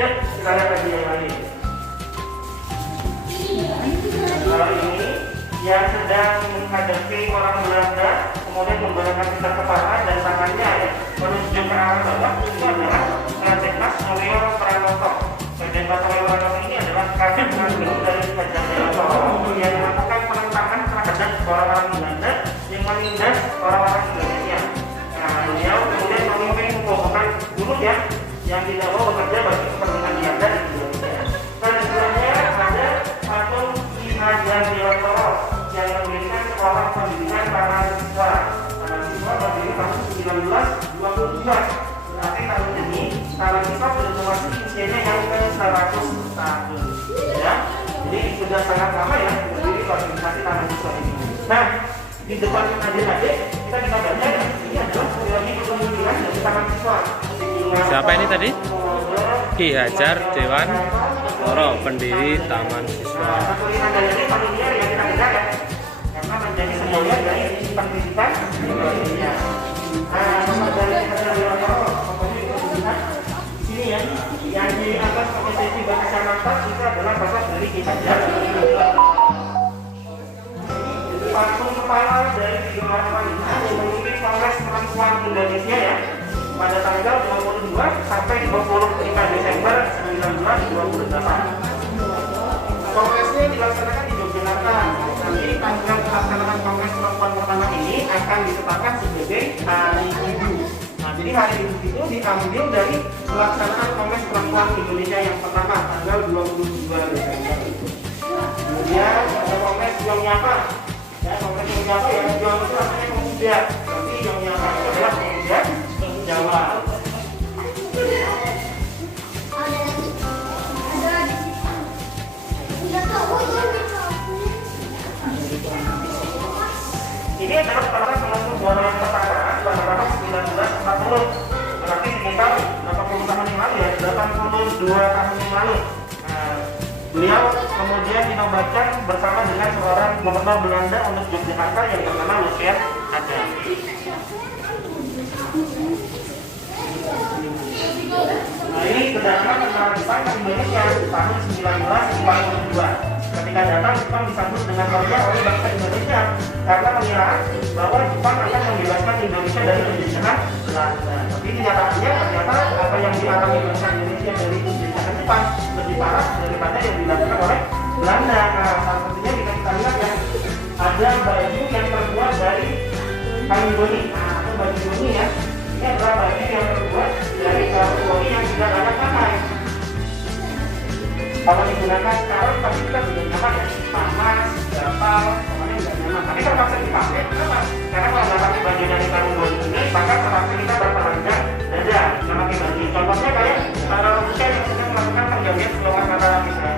Ya, kita lihat lagi yang lain. Kalau ini yang sedang menghadapi orang Belanda, kemudian menggunakan pita kepala dan tangannya ya menunjuk ke arah bawah, itu adalah Raden Mas Suryo Pranoto. Raden Mas Suryo Pranoto ini adalah kakek kandung dari Raja Dewa yang melakukan penentangan terhadap orang-orang Belanda yang menindas orang-orang Indonesia. Nah, beliau kemudian memimpin pembobokan buruh ya yang tidak mau bekerja bagi kepentingan Belanda di Indonesia. Dan sebelumnya ada patung Ki Hajar Dewantara yang mendirikan sekolah pendidikan mahasiswa. Mahasiswa berdiri tahun 1922. Berarti tahun ini mahasiswa sudah memasuki usianya yang ke 100 tahun. Ya, jadi sudah sangat lama ya berdiri organisasi mahasiswa ini. Nah, di depan adik-adik kita bisa baca ya, ini adalah periode kepemimpinan dari mahasiswa. Siapa ini tadi? Ki Hajar Dewantara, pendiri Taman Siswa. Tulisan dari ini familiar ya kita lihat ya, karena menjadi semuanya dari pendidikan Indonesia. Nah, nomor dari Ki Hajar Dewantara, pokoknya kita lihat di sini ya, yang di atas komposisi bahasa kacamata itu adalah bapak dari Ki Hajar. Patung kepala dari Dewan Wanita yang memimpin Kongres Perempuan Indonesia ya pada tanggal 22 sampai 25 Desember 1928. Kongresnya dilaksanakan di Yogyakarta. Nanti tanggal pelaksanaan Kongres Perempuan pertama ini akan ditetapkan sebagai Hari Ibu. Nah, jadi Hari Ibu itu diambil dari pelaksanaan Kongres Perempuan Indonesia yang pertama tanggal 22 Desember. Kemudian ada Kongres Yogyakarta. Ya, Kongres Yogyakarta yang Yogyakarta itu artinya pemuda. Berarti Yogyakarta itu adalah pemuda Jawa. Ini adalah pada seluruh bulan pertama pada 1940. Berarti sekitar 80 tahun yang lalu ya, 82 tahun yang lalu. Nah, beliau kemudian dinobatkan bersama dengan seorang gubernur Belanda untuk Yogyakarta yang bernama Lucian Adam. Nah, ini kedatangan tentara Jepang ke Indonesia tahun 1942. Ketika datang, Jepang disambut dengan meriah oleh bangsa Indonesia karena mengira bahwa Jepang akan membebaskan Indonesia dari penjajahan Belanda. Tapi kenyataannya ternyata apa yang dialami bangsa Indonesia dari penjajahan Jepang lebih parah daripada yang dilakukan oleh Belanda. Nah, salah satunya bisa kita lihat ya, ada baju yang terbuat dari kain goni. Nah, itu baju goni ya. Ini adalah baju yang terbuat dari kain goni yang tidak ada pakai. Kalau digunakan sekarang pasti kita sudah nyaman ya, panas, gatal, pokoknya sudah nyaman. Tapi terpaksa dipakai, kenapa? Karena kalau nggak pakai baju dari karung goni ini, maka terpaksa kita bertelanjang dada, nggak pakai baju. Contohnya kayak para Rusia yang sedang melakukan penggalian seluruh antara misalnya.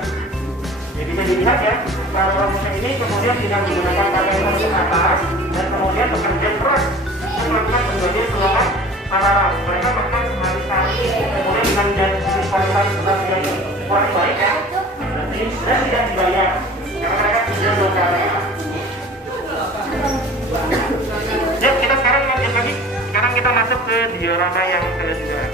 Jadi bisa dilihat ya, para Rusia ini kemudian tidak menggunakan pakaian ke atas dan kemudian bekerja keras untuk melakukan penggalian seluruh antara. Mereka bahkan sehari-hari kemudian dengan kualitas yang kurang baik ya, dan tidak dibayar karena mereka tidak berkarya. Yuk kita sekarang lanjut lagi. Sekarang kita masuk ke diorama yang kedua.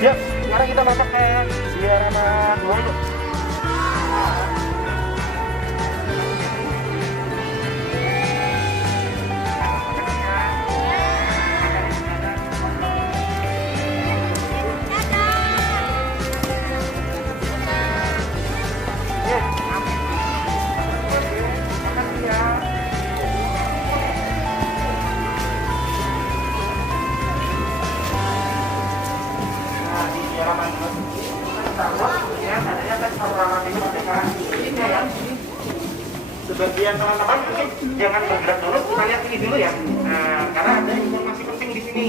Yuk, sekarang kita masuk ke diorama 2 itu. Sebagian teman-teman mungkin jangan bergerak dulu, kita lihat ini dulu ya. Nah, karena ada informasi penting di sini.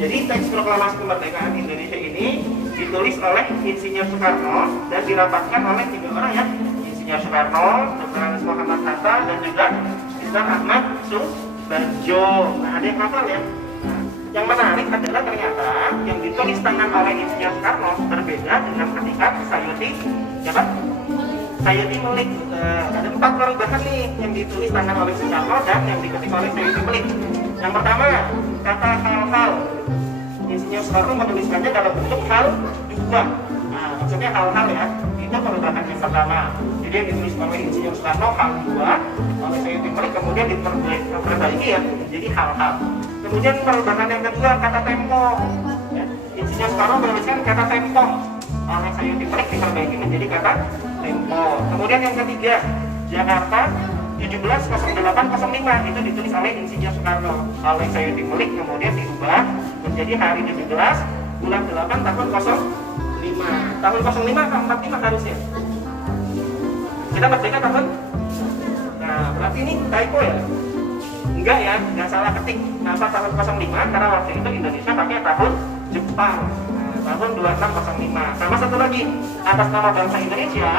Jadi teks proklamasi kemerdekaan Indonesia ini ditulis oleh Insinyur Soekarno dan dirapatkan oleh 3 orang ya. Insinyur Soekarno, Dr. Andes Muhammad Hatta dan juga Islam Ahmad Subarjo. Nah, ada yang hafal ya. Nah, Yang menarik adalah ternyata yang ditulis tangan oleh Insinyur Soekarno berbeda dengan ketika Sayuti, ya kan? Sayuti Melik. Ada 4 perubahan nih yang ditulis tangan oleh Soekarno dan yang diketik oleh Sayuti Melik. Yang pertama, kata hal-hal. Insinyur Soekarno menuliskannya dalam bentuk hal 2. Nah, maksudnya hal-hal ya. Itu perubahan yang pertama. Jadi yang ditulis oleh Insinyur Soekarno hal 2, oleh Sayuti Melik kemudian diperbaiki ya jadi hal-hal. Kemudian perubahan yang kedua, kata tempo. Ya. Insinyur Soekarno menuliskan kata tempo, oleh Sayuti Melik diperbaiki menjadi kata tempo. Kemudian yang ketiga, Jakarta 170805 itu ditulis oleh Insinyur Soekarno, oleh Sayuti Melik kemudian diubah menjadi hari 17 bulan 8 tahun 05. Tahun 05 atau 45 harusnya. Kita merdeka tahun. Nah, berarti ini typo ya? Enggak ya, nggak salah ketik. Kenapa tahun 05? Karena waktu itu Indonesia pakai tahun Jepang. Tahun 2605. Sama satu lagi, atas nama bangsa Indonesia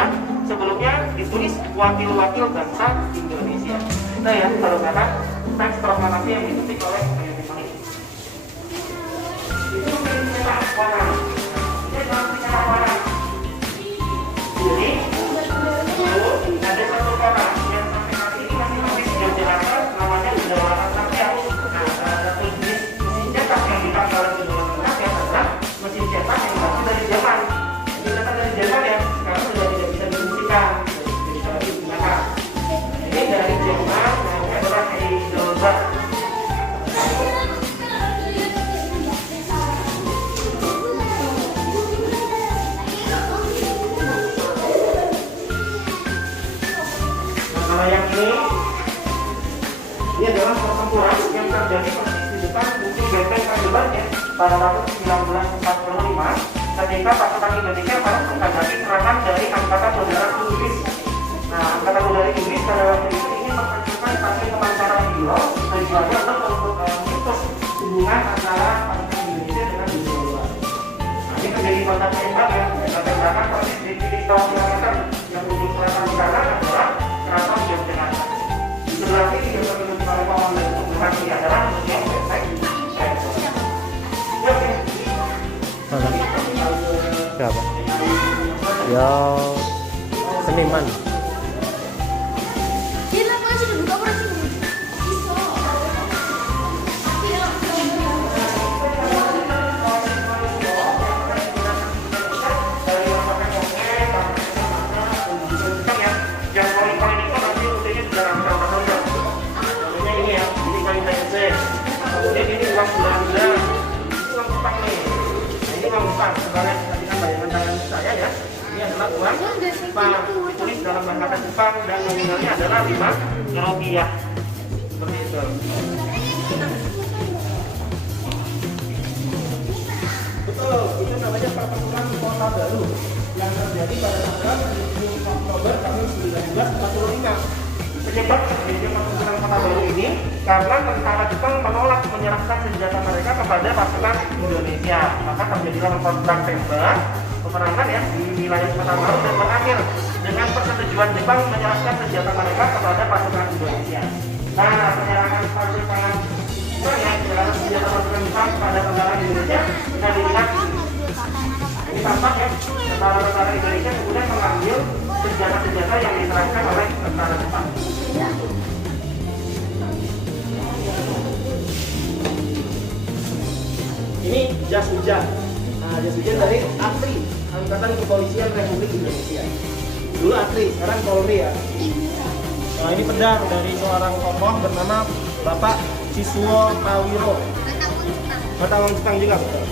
sebelumnya ditulis wakil-wakil bangsa Indonesia. Nah ya, kalau kata teks proklamasi yang diketik oleh Sayuti Melik. Itu prinsipnya warna. Ini prinsipnya warna. Jadi ada satu orang yang sampai hari ini masih di Jakarta, namanya Udawara Rakyat. Nah, satu jenis mesin cetak yang dipakai oleh Udawara Rakyat adalah mesin cetak yang datang dari Jerman. Ini datang dari Jerman ya, sekarang sudah tidak bisa difungsikan, jadi bisa digunakan. Ini dari Jerman, namanya adalah Heidelberg. Nah, yang ini adalah pertempuran yang terjadi persis di depan musim benteng Heidelberg ya, pada tahun 1945 ketika pasukan Indonesia harus menghadapi serangan dari Angkatan Udara Inggris. Nah, Angkatan Udara Inggris pada waktu itu ingin mempercepat hasil pemancaran pilot tujuannya untuk memutus hubungan antara pasukan Indonesia dengan dunia luar. Nah, ini terjadi kontak tembak ya, tembakan persis di titik 100 km yang ujung selatan utara adalah Keraton Yogyakarta. Di sebelah kiri yang terlihat oleh komandan tumbuhan ini adalah museum benteng. Siapa? Ya, seniman. Kemudian ini uang Belanda, ini uang Jepang nih. Nah, ini uang Jepang. Sebenarnya tadi kan bayangan tangan saya ya. Ini adalah uang Jepang, ditulis dalam bahasa Jepang dan nominalnya adalah 5 rupiah. Seperti itu. Betul, itu namanya pertempuran Kota Baru yang terjadi pada tanggal 7 Oktober tahun 1945. Penyebab terjadinya pertempuran Kota Baru ini karena tentara Jepang menolak menyerahkan senjata mereka kepada pasukan Indonesia. Maka terjadilah kontak tembak, peperangan ya di wilayah Kota Baru dan berakhir dengan persetujuan Jepang menyerahkan senjata mereka kepada pasukan Indonesia. Nah, penyerangan pasukan penyerangan senjata pasukan Jepang kepada tentara Indonesia bisa dilihat ini tampak ya, tentara Indonesia kemudian mengambil senjata-senjata yang diserahkan oleh tentara Jepang. Ini jas hujan. Nah, jas hujan dari APRI, Angkatan Kepolisian Republik Indonesia. Dulu APRI, sekarang Polri ya. Nah, ini pedang dari seorang tokoh bernama Bapak Siswo Prawiro. Batang Jepang juga betul.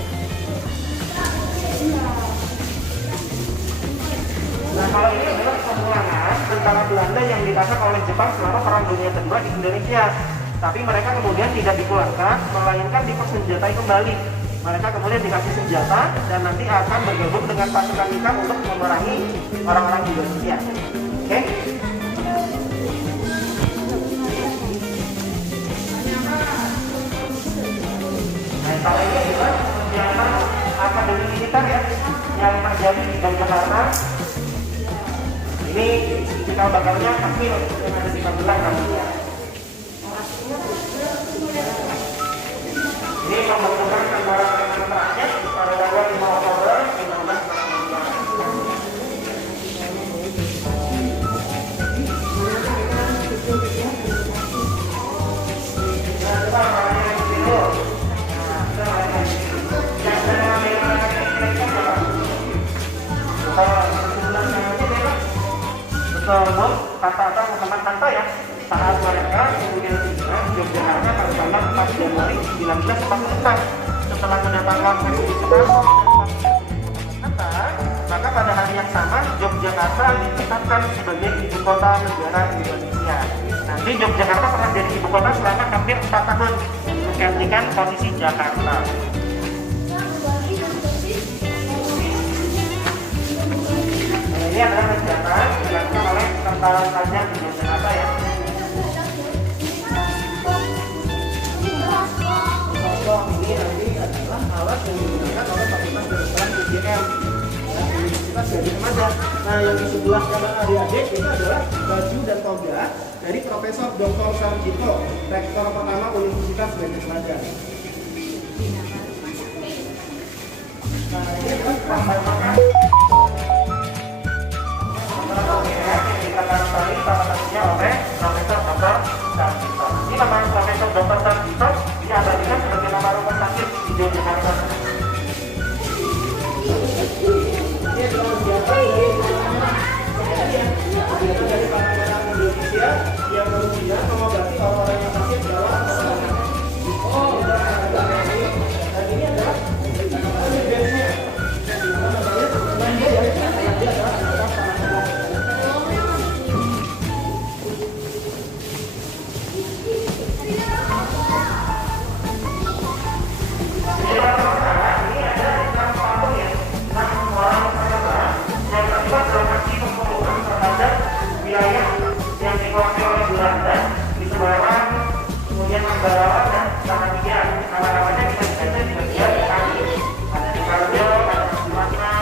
Nah, kalau ini adalah pemulangan tentara Belanda yang ditahan oleh Jepang selama Perang Dunia Kedua di Indonesia. Tapi mereka kemudian tidak dipulangkan, melainkan dipersenjatai kembali. Mereka kemudian dikasih senjata dan nanti akan bergabung dengan pasukan kita untuk memerangi orang-orang di Indonesia. Oke? Nah, kalau ini adalah senjata akademi militer ya, yang terjadi di Jakarta. Ini cikal bakalnya Akmil yang ada di Magelang kan. Ini pembentukan antara Preman terakhir pada tanggal 5 Oktober 1945. Kata-kata Muhammad Tanto ya, saat mereka kemudian tiba di Yogyakarta pada tanggal 4 Januari 1944 setelah kedatangan Presiden Soekarno dan maka pada hari yang sama Yogyakarta ditetapkan sebagai ibu kota negara Indonesia. Nanti Yogyakarta pernah jadi ibu kota selama hampir 4 tahun menggantikan posisi Jakarta. Ini adalah kegiatan dilakukan oleh tentara pajak di Yogyakarta ya. Ini nanti adalah alat yang digunakan oleh Fakultas Kedokteran UGM dan Universitas Gadjah Mada. Nah, yang di sebelah kanan adik-adik itu adalah baju dan toga dari Profesor Dr. Sarjito, Rektor pertama Universitas Gadjah Mada. Nah, ini adalah pertambahan yang dikatakan tadi salah satunya oleh Profesor Dr. Sarjito. Ini nama Profesor Dr. Sarjito diabadikan sebagai nama rumah sakit di Yogyakarta. Ini adalah kegiatan dari para Indonesia yang kemudian mengobati orang-orang yang sakit dalam perjalanan. Dan ini adalah bednya. Wilayah yang dikuasai oleh Belanda di Semarang, kemudian Ambarawa dan Salatiga. Nama-namanya bisa dibaca di bagian kaki. Ada di Karjo, ada di Sumatera,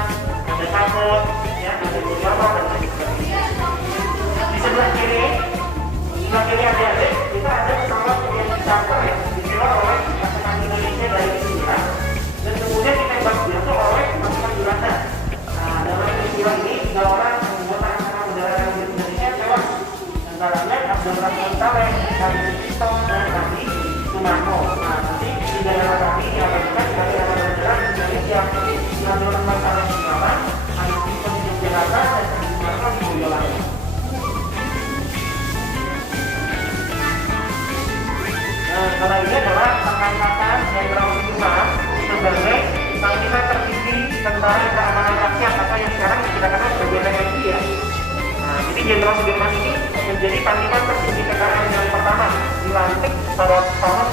ada Sabo, ya, ada di Jawa dan lain sebagainya. Di sebelah kiri adik-adik kita ada pesawat yang dicapai ya, disewa oleh pasukan Indonesia dari Singapura dan kemudian ditembak jatuh oleh pasukan Belanda. Nah, dalam peristiwa ini 3 orang anggota Angkatan Udara Indonesia tewas, antaranya Abdul Rahman Saleh, Nabi Sucipto, dan Nabi Sumarno. Nah, nanti 3 nama tadi diabadikan sebagai nama pelajaran Indonesia. Abdul Rahman Saleh di Malang, Nabi Sucipto di Yogyakarta, dan Nabi Sumarno di Boyolali. Nah, kalau ini adalah pengangkatan Jenderal Sudirman sebagai Panglima Tertinggi Tentara Keamanan Rakyat atau yang sekarang kita kenal sebagai TNI ya. Nah, jadi Jenderal Sudirman ini menjadi Panglima Tertinggi Tentara yang pertama dilantik pada tahun